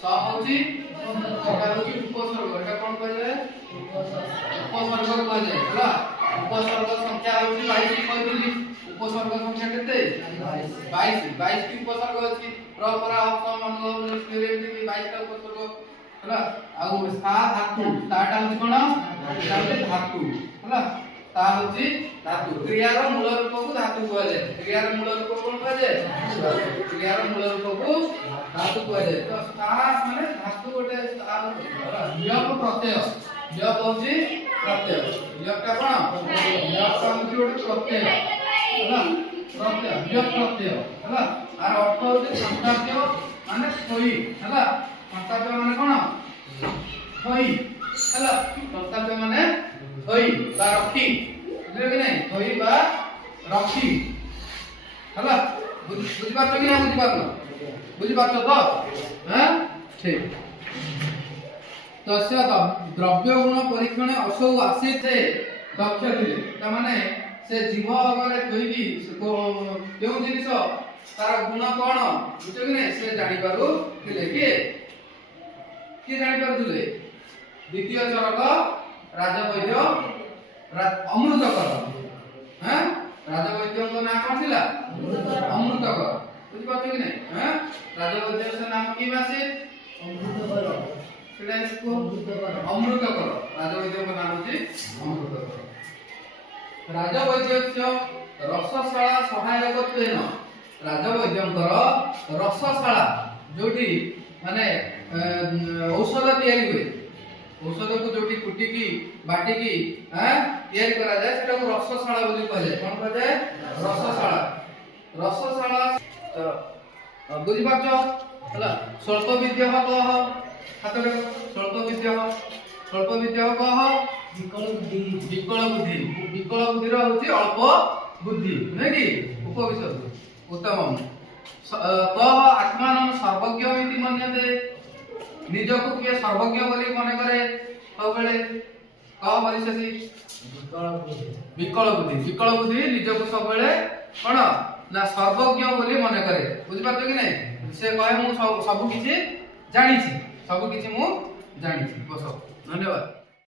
स होची एटा होची उपसर्ग एटा कोन कहले उपसर्ग कहले हला उपसर्ग संख्या होची 22 कहली उपसर्ग संख्या केते 22 की उपसर्ग अछि प्रपरा ऑप्शन अनुभव निष्क्रिय 22 का उपसर्ग हला आ सा धातु ताटा होची कोन ताटे धातु हला ता होची धातु क्रियार मूल रूप को धातु कहले क्रियार मूल रूप कोन कहले क्रियार मूल रूप को धातु कहले तो ता माने धातु गोटे यक प्रत्यय यक होची प्रत्यय यक का कोन यक का होची गोटे प्रत्यय हला प्रत्यय यक प्रत्यय हला आर अर्थ होची संताप्य माने सोई हला संताप्य माने कोन सोई हला संताप्य माने सोई बा रखी बुझले कि नहीं सोई बा रखी हला बुझि पाछो कि ना बुझि पाछो तो हां ठीक तस्य द्रव्य गुण परीक्षण असौ आसीते दक्ष थिले त माने से जीव गले कहिबी केउ जिनिस तार गुण कोन बुझो कि नहीं से जानि पारु थिले के जानि पारु थिले द्वितीय चरक राजवैद्य अमृतकर हां राजवैद्य को नाम कोन थिला अमृतकर बुझि पाछो कि नहीं हां राजवैद्य से नाम की मासे अमृतकर सेटा इसको अमृतकर राजवैद्य का नाम होची अमृतकर राजवैद्यस्य रसशाला सहायकत्वेन राजवैद्यंकर रसशाला जोटी माने औषध तयारी हुए औषध को जोटी कुटी की बाटी की तयारी करा जाए सेटा को रसशाला बोली कहले कोन कहले रसशाला बुझि पाछो हला स्वल्प विद्या कह हातले स्वल्प विद्या कह विकल बुद्धि रो होची अल्प बुद्धि नै कि उपविशद उत्तम कह आत्मान सर्वज्ञ इति मन्यते निजको किए सर्वज्ञ बोली मने करे सब बेले कह परिसति विकल बुद्धि निजको सब बेले कोन ना सर्वज्ञ बोली मने करे बुझि पाछो कि नै से कहे मु सब किछि जानि छी सब किछि मु जानि छी बस धन्यवाद।